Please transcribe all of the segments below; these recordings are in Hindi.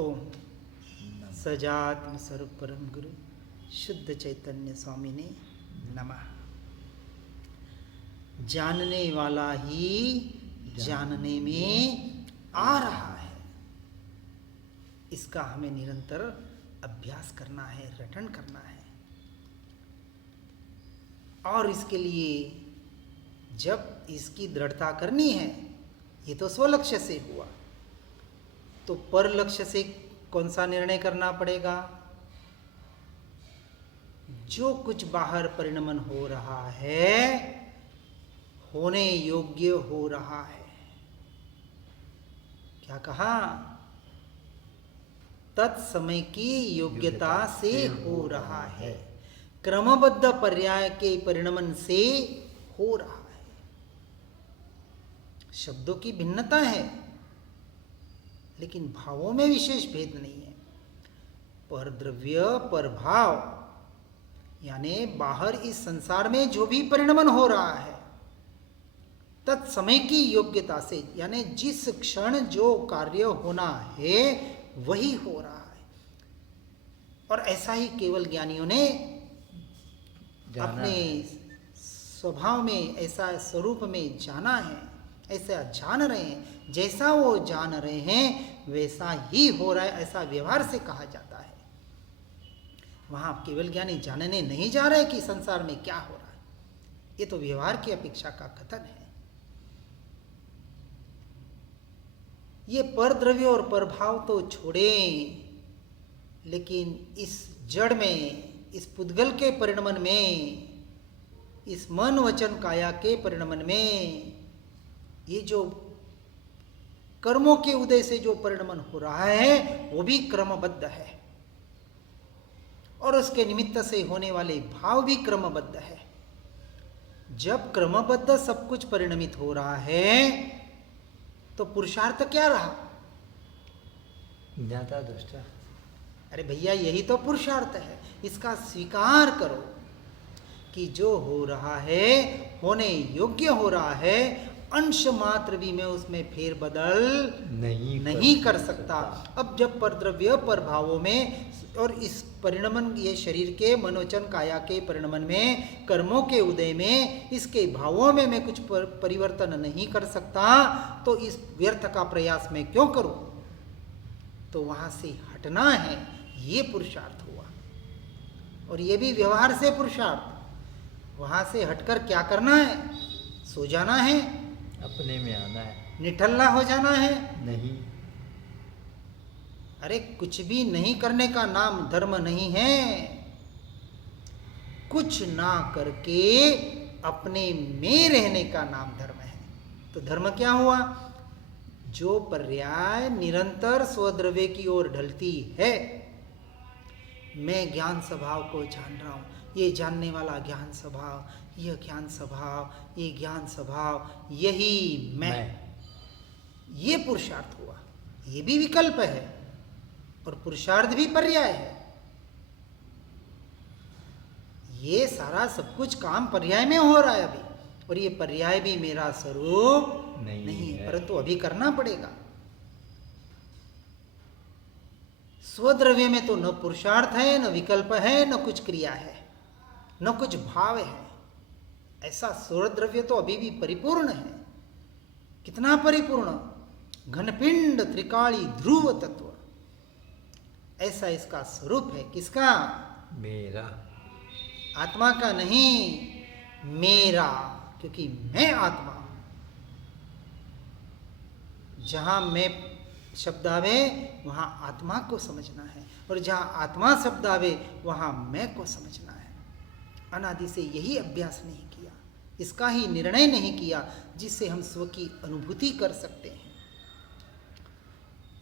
ओम सजात्म स्वरूप परम गुरु शुद्ध चैतन्य स्वामी ने नमः। जानने वाला ही जानने में आ रहा है, इसका हमें निरंतर अभ्यास करना है, रटन करना है। और इसके लिए जब इसकी दृढ़ता करनी है, ये तो स्वलक्ष्य से हुआ, तो पर लक्ष्य से कौन सा निर्णय करना पड़ेगा? जो कुछ बाहर परिणमन हो रहा है, होने योग्य हो रहा है। क्या कहा? तत्समय की योग्यता से हो रहा है, क्रमबद्ध पर्याय के परिणमन से हो रहा है। शब्दों की भिन्नता है, लेकिन भावों में विशेष भेद नहीं है। पर द्रव्य पर भाव, यानी बाहर इस संसार में जो भी परिणमन हो रहा है, तत्समय की योग्यता से, यानी जिस क्षण जो कार्य होना है वही हो रहा है। और ऐसा ही केवल ज्ञानियों ने अपने स्वभाव में, ऐसा स्वरूप में जाना है, ऐसा जान रहे हैं। जैसा वो जान रहे हैं वैसा ही हो रहा है, ऐसा व्यवहार से कहा जाता है। वहां केवल ज्ञानी जानने नहीं जा रहे कि संसार में क्या हो रहा है, ये तो व्यवहार की अपेक्षा का कथन है। ये पर द्रव्य और प्रभाव तो छोड़ें, लेकिन इस जड़ में, इस पुद्गल के परिणमन में, इस मन वचन काया के परिणमन में, ये जो कर्मों के उदय से जो परिणमन हो रहा है वो भी क्रमबद्ध है, और उसके निमित्त से होने वाले भाव भी क्रमबद्ध है। जब क्रमबद्ध सब कुछ परिणमित हो रहा है तो पुरुषार्थ क्या रहा? ज्ञाता दृष्टा। अरे भैया, यही तो पुरुषार्थ है। इसका स्वीकार करो कि जो हो रहा है होने योग्य हो रहा है, अंश मात्र भी मैं उसमें फेर बदल नहीं कर सकता। अब जब पर द्रव्य पर भावों में और इस परिणमन, ये शरीर के मनोचन काया के परिणमन में, कर्मों के उदय में, इसके भावों में मैं कुछ परिवर्तन नहीं कर सकता, तो इस व्यर्थ का प्रयास मैं क्यों करूं? तो वहां से हटना है, ये पुरुषार्थ हुआ। और ये भी व्यवहार से पुरुषार्थ। वहां से हटकर क्या करना है? सो जाना है, अपने में आना है, निठल्ला हो जाना है? नहीं। अरे कुछ भी नहीं करने का नाम धर्म नहीं है। कुछ ना करके अपने में रहने का नाम धर्म है। तो धर्म क्या हुआ? जो पर्याय निरंतर स्वद्रव्य की ओर ढलती है। मैं ज्ञान स्वभाव को जान रहा हूं, ये जानने वाला ज्ञान स्वभाव, यह ज्ञान स्वभाव, ये ज्ञान स्वभाव, यही मैं। ये पुरुषार्थ हुआ। ये भी विकल्प है और पुरुषार्थ भी पर्याय है। ये सारा सब कुछ काम पर्याय में हो रहा है अभी, और ये पर्याय भी मेरा स्वरूप नहीं है, परंतु अभी करना पड़ेगा। स्वद्रव्य में तो न पुरुषार्थ है, न विकल्प है, न कुछ क्रिया है, न कुछ भाव है। ऐसा स्वद्रव्य तो अभी भी परिपूर्ण है। कितना परिपूर्ण? घनपिंड त्रिकाली ध्रुव तत्व, ऐसा इसका स्वरूप है। किसका? मेरा। आत्मा का नहीं, मेरा, क्योंकि मैं आत्मा। जहां मैं शब्द आवे वहां आत्मा को समझना है, और जहां आत्मा शब्द आवे वहां मैं को समझना है। अनादि से यही अभ्यास नहीं किया, इसका ही निर्णय नहीं किया, जिससे हम स्व की अनुभूति कर सकते हैं।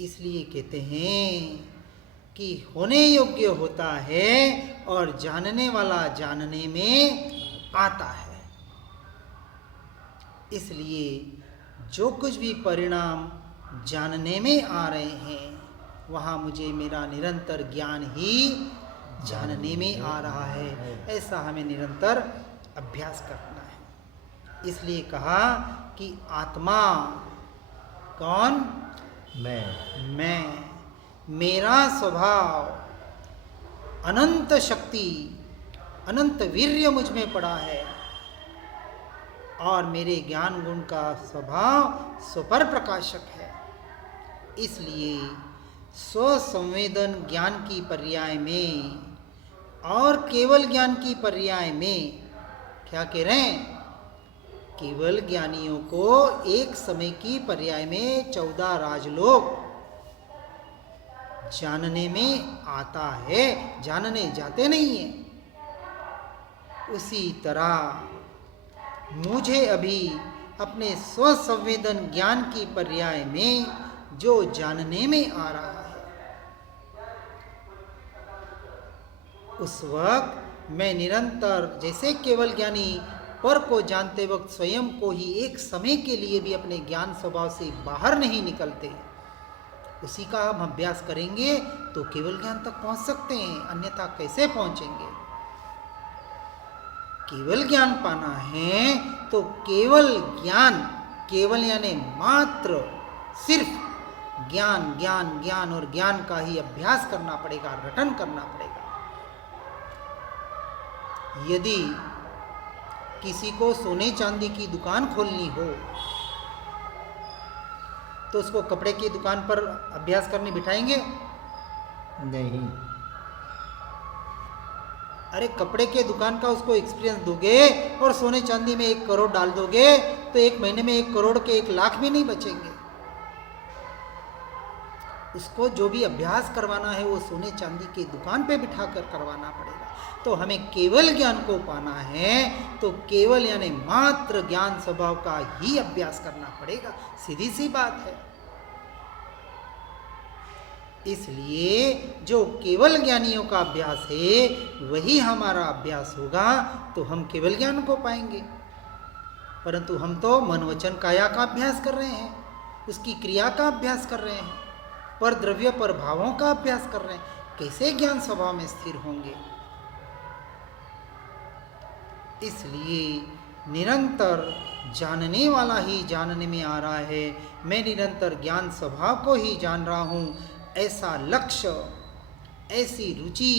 इसलिए कहते हैं कि होने योग्य होता है और जानने वाला जानने में आता है। इसलिए जो कुछ भी परिणाम जानने में आ रहे हैं, वहाँ मुझे मेरा निरंतर ज्ञान ही जानने में आ रहा है। ऐसा हमें निरंतर अभ्यास करना है। इसलिए कहा कि आत्मा कौन? मैं। मेरा स्वभाव अनंत शक्ति, अनंत वीर्य मुझ में पड़ा है और मेरे ज्ञान गुण का स्वभाव स्वपर प्रकाशक है। इसलिए स्वसंवेदन ज्ञान की पर्याय में और केवल ज्ञान की पर्याय में क्या कह रहे हैं? केवल ज्ञानियों को एक समय की पर्याय में 14 राजलोक जानने में आता है, जानने जाते नहीं है। उसी तरह मुझे अभी अपने स्वसंवेदन ज्ञान की पर्याय में जो जानने में आ रहा है, उस वक्त मैं निरंतर, जैसे केवल ज्ञानी पर को जानते वक्त स्वयं को ही एक समय के लिए भी अपने ज्ञान स्वभाव से बाहर नहीं निकलते, उसी का हम अभ्यास करेंगे तो केवल ज्ञान तक पहुंच सकते हैं, अन्यथा कैसे पहुंचेंगे? केवल ज्ञान पाना है तो केवल ज्ञान, केवल यानी मात्र सिर्फ ज्ञान ज्ञान ज्ञान और ज्ञान का ही अभ्यास करना पड़ेगा, रटन करना पड़ेगा। यदि किसी को सोने चांदी की दुकान खोलनी हो तो उसको कपड़े की दुकान पर अभ्यास करने बिठाएंगे? नहीं। अरे कपड़े के दुकान का उसको एक्सपीरियंस दोगे और सोने चांदी में 1 करोड़ डाल दोगे तो 1 महीने में 1 करोड़ के 1 लाख भी नहीं बचेंगे। उसको जो भी अभ्यास करवाना है वो सोने चांदी की दुकान पे बिठा कर करवाना पड़ेगा। तो हमें केवल ज्ञान को पाना है तो केवल यानी मात्र ज्ञान स्वभाव का ही अभ्यास करना पड़ेगा, सीधी सी बात है। इसलिए जो केवल ज्ञानियों का अभ्यास है वही हमारा अभ्यास होगा तो हम केवल ज्ञान को पाएंगे। परंतु हम तो मन वचन काया का अभ्यास कर रहे हैं, उसकी क्रिया का अभ्यास कर रहे हैं, पर द्रव्य पर भावों का अभ्यास कर रहे हैं, कैसे ज्ञान स्वभाव में स्थिर होंगे? इसलिए निरंतर जानने वाला ही जानने में आ रहा है, मैं निरंतर ज्ञान स्वभाव को ही जान रहा हूँ, ऐसा लक्ष्य, ऐसी रुचि,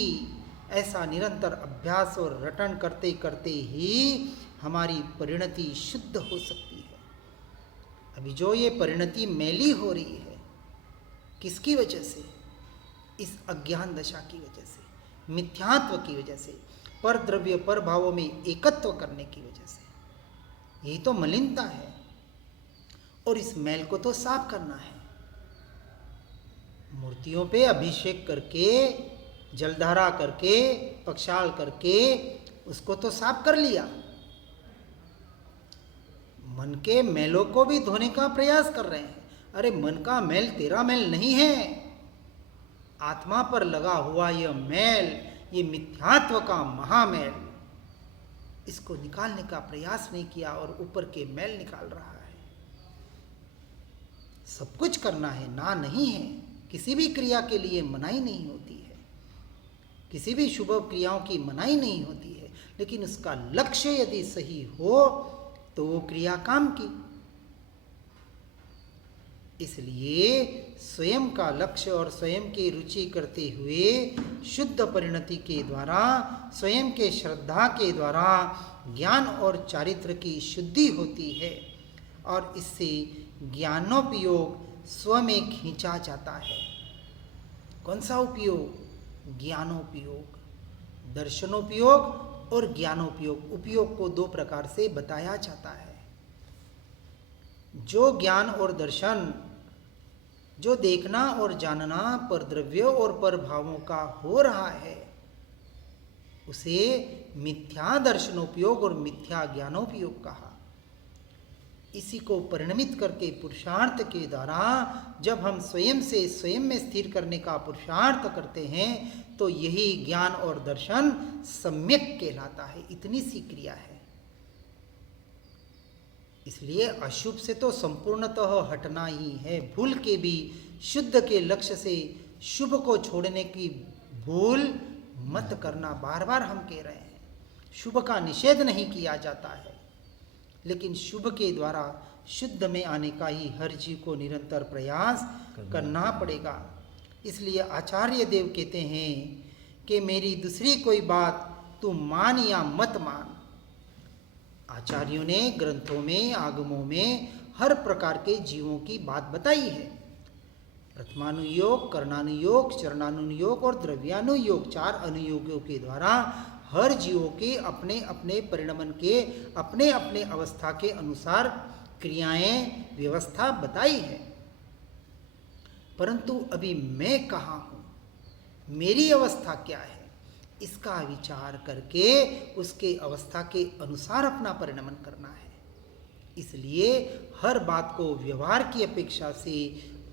ऐसा निरंतर अभ्यास और रटन करते करते ही हमारी परिणति शुद्ध हो सकती है। अभी जो ये परिणति मैली हो रही है, किसकी वजह से? इस अज्ञान दशा की वजह से, मिथ्यात्व की वजह से, पर द्रव्य पर भावों में एकत्व करने की वजह से। यही तो मलिनता है और इस मैल को तो साफ करना है। मूर्तियों पे अभिषेक करके, जलधारा करके, पक्षाल करके उसको तो साफ कर लिया, मन के मैलों को भी धोने का प्रयास कर रहे हैं। अरे मन का मैल तेरा मैल नहीं है, आत्मा पर लगा हुआ यह मैल, ये मिथ्यात्व का महामैल, इसको निकालने का प्रयास नहीं किया और ऊपर के मैल निकाल रहा है। सब कुछ करना है, ना नहीं है, किसी भी क्रिया के लिए मनाही नहीं होती है, किसी भी शुभ क्रियाओं की मनाही नहीं होती है, लेकिन उसका लक्ष्य यदि सही हो तो वो क्रिया काम की। इसलिए स्वयं का लक्ष्य और स्वयं की रुचि करते हुए शुद्ध परिणति के द्वारा, स्वयं के श्रद्धा के द्वारा ज्ञान और चारित्र की शुद्धि होती है और इससे ज्ञानोपयोग स्व में खींचा जाता है। कौन सा उपयोग? ज्ञानोपयोग। दर्शनोपयोग और ज्ञानोपयोग, उपयोग को 2 प्रकार से बताया जाता है। जो ज्ञान और दर्शन, जो देखना और जानना पर द्रव्य और पर भावों का हो रहा है, उसे मिथ्या दर्शनोपयोग और मिथ्या ज्ञानोपयोग कहा। इसी को परिणमित करके पुरुषार्थ के द्वारा जब हम स्वयं से स्वयं में स्थिर करने का पुरुषार्थ करते हैं तो यही ज्ञान और दर्शन सम्यक कहलाता है। इतनी सी क्रिया है। इसलिए अशुभ से तो संपूर्णतः हटना ही है। भूल के भी शुद्ध के लक्ष्य से शुभ को छोड़ने की भूल मत करना, बार बार हम कह रहे हैं। शुभ का निषेध नहीं किया जाता है, लेकिन शुभ के द्वारा शुद्ध में आने का ही हर जीव को निरंतर प्रयास करना पड़ेगा। इसलिए आचार्य देव कहते हैं कि मेरी दूसरी कोई बात तू मान या मत मान। आचार्यों ने ग्रंथों में, आगमों में हर प्रकार के जीवों की बात बताई है। प्रथमानुयोग, कर्णानुयोग, चरणानुयोग और द्रव्यानुयोग, 4 अनुयोगों के द्वारा हर जीवों के अपने अपने परिणमन के, अपने अपने अवस्था के अनुसार क्रियाएं, व्यवस्था बताई है। परंतु अभी मैं कहाँ हूँ, मेरी अवस्था क्या है, इसका विचार करके उसके अवस्था के अनुसार अपना परिणमन करना है। इसलिए हर बात को व्यवहार की अपेक्षा से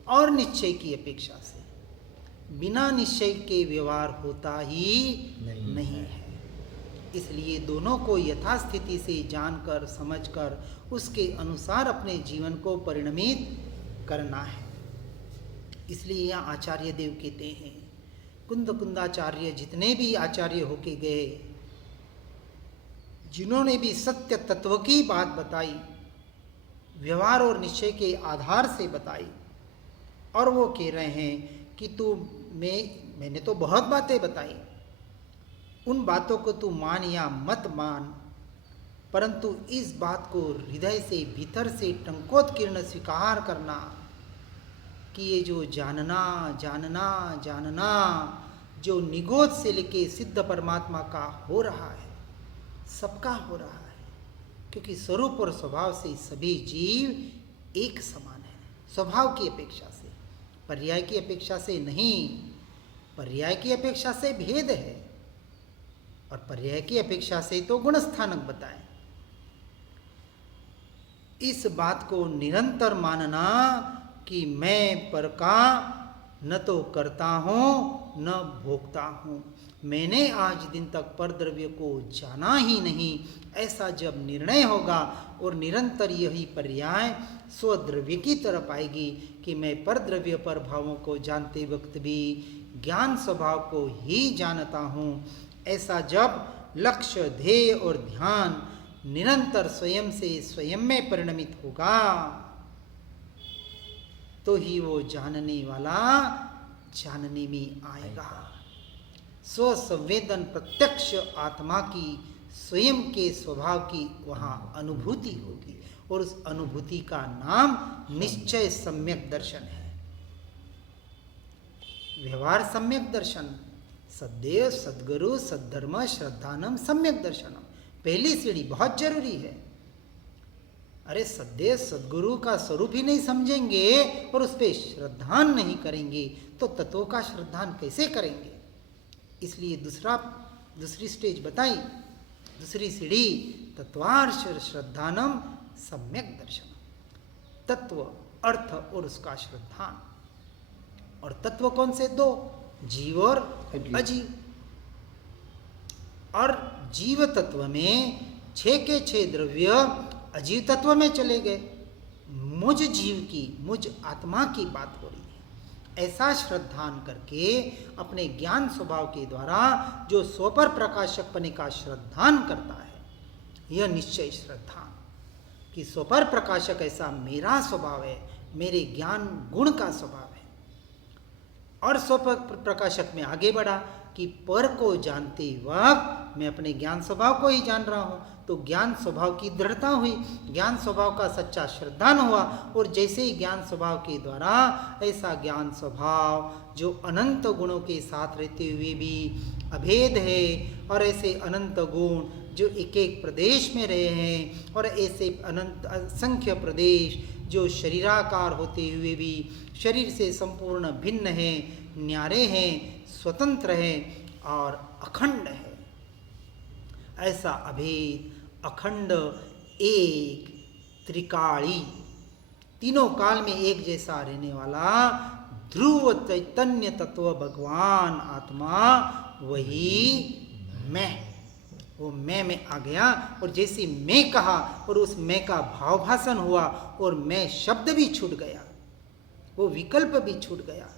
और निश्चय की अपेक्षा से, बिना निश्चय के व्यवहार होता ही नहीं है। इसलिए दोनों को यथास्थिति से जानकर, समझकर उसके अनुसार अपने जीवन को परिणमित करना है। इसलिए यहाँ आचार्य देव कहते हैं, कुंदाचार्य जितने भी आचार्य होके गए, जिन्होंने भी सत्य तत्व की बात बताई, व्यवहार और निश्चय के आधार से बताई, और वो कह रहे हैं कि मैंने तो बहुत बातें बताई, उन बातों को तू मान या मत मान, परंतु इस बात को हृदय से, भीतर से टंकोत्कीर्ण स्वीकार करना कि ये जो जानना जानना जानना जो निगोद से लेके सिद्ध परमात्मा का हो रहा है, सबका हो रहा है, क्योंकि स्वरूप और स्वभाव से सभी जीव एक समान है। स्वभाव की अपेक्षा से, पर्याय की अपेक्षा से नहीं। पर्याय की अपेक्षा से भेद है और पर्याय की अपेक्षा से तो गुणस्थानक बताएं। इस बात को निरंतर मानना कि मैं पर का न तो करता हूँ न भोगता हूँ, मैंने आज दिन तक परद्रव्य को जाना ही नहीं, ऐसा जब निर्णय होगा और निरंतर यही पर्याय स्वद्रव्य की तरफ आएगी कि मैं परद्रव्य पर भावों को जानते वक्त भी ज्ञान स्वभाव को ही जानता हूँ, ऐसा जब लक्ष्य, ध्येय और ध्यान निरंतर स्वयं से स्वयं में परिणमित होगा, तो ही वो जानने वाला जानने में आएगा। स्वसंवेदन प्रत्यक्ष आत्मा की स्वयं के स्वभाव की वहाँ अनुभूति होगी, और उस अनुभूति का नाम निश्चय सम्यक दर्शन है। व्यवहार सम्यक दर्शन, सद्देव, सद्गुरु, सद्धर्म, श्रद्धानम सम्यक दर्शनम, पहली सीढ़ी बहुत जरूरी है। अरे सद्देव सद्गुरु का स्वरूप ही नहीं समझेंगे और उस पर श्रद्धान नहीं करेंगे तो तत्वों का श्रद्धान कैसे करेंगे। इसलिए दूसरी स्टेज बताई, दूसरी सीढ़ी तत्वार्थ श्रद्धानम सम्यक दर्शनम, तत्व, अर्थ और उसका श्रद्धान। और तत्व कौन से? 2, जीव और अजीव। और जीव तत्व में 6 के 6 द्रव्य अजीव तत्व में चले गए। मुझ जीव की, मुझ आत्मा की बात हो रही है। ऐसा श्रद्धान करके अपने ज्ञान स्वभाव के द्वारा जो स्वपर प्रकाशक पने का श्रद्धान करता है, यह निश्चय श्रद्धान कि स्वपर प्रकाशक ऐसा मेरा स्वभाव है, मेरे ज्ञान गुण का स्वभाव है। और स्वपर प्रकाशक में आगे बढ़ा कि पर को जानते वक्त मैं अपने ज्ञान स्वभाव को ही जान रहा हूँ, तो ज्ञान स्वभाव की दृढ़ता हुई, ज्ञान स्वभाव का सच्चा श्रद्धान हुआ। और जैसे ही ज्ञान स्वभाव के द्वारा ऐसा ज्ञान स्वभाव जो अनंत गुणों के साथ रहते हुए भी अभेद है, और ऐसे अनंत गुण जो एक एक प्रदेश में रहे हैं, और ऐसे अनंत असंख्य प्रदेश जो शरीराकार होते हुए भी शरीर से संपूर्ण भिन्न हैं, न्यारे हैं, स्वतंत्र हैं और अखंड है, ऐसा अभेद, अखंड, एक, त्रिकाली, तीनों काल में एक जैसा रहने वाला ध्रुव चैतन्य तत्व भगवान आत्मा, वही मैं। वो मैं में आ गया, और जैसे मैं कहा और उस मैं का भाव भाषण हुआ और मैं शब्द भी छूट गया, वो विकल्प भी छूट गया।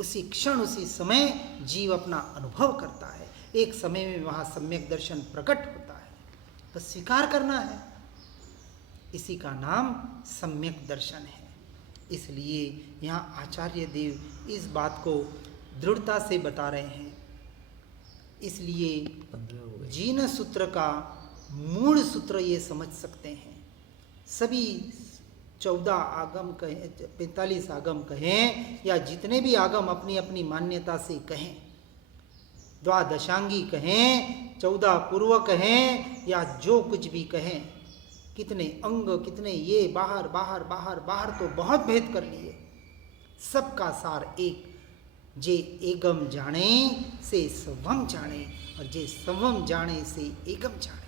उसी क्षण, उसी समय जीव अपना अनुभव करता है। एक समय में वहाँ सम्यक दर्शन प्रकट होता है, बस स्वीकार करना है। इसी का नाम सम्यक दर्शन है। इसलिए यहाँ आचार्य देव इस बात को दृढ़ता से बता रहे हैं। इसलिए 15 हो गए। जीन सूत्र का मूल सूत्र ये समझ सकते हैं। सभी 14 आगम कहें, 45 आगम कहें, या जितने भी आगम अपनी अपनी मान्यता से कहें, द्वादशांगी कहें, 14 पूर्व कहें, या जो कुछ भी कहें, कितने अंग, कितने ये, बाहर बाहर बाहर बाहर तो बहुत भेद कर लिए। सबका सार एक, जे एगम जाने से स्वम जाने, और जे स्वम जाने से एगम जाने।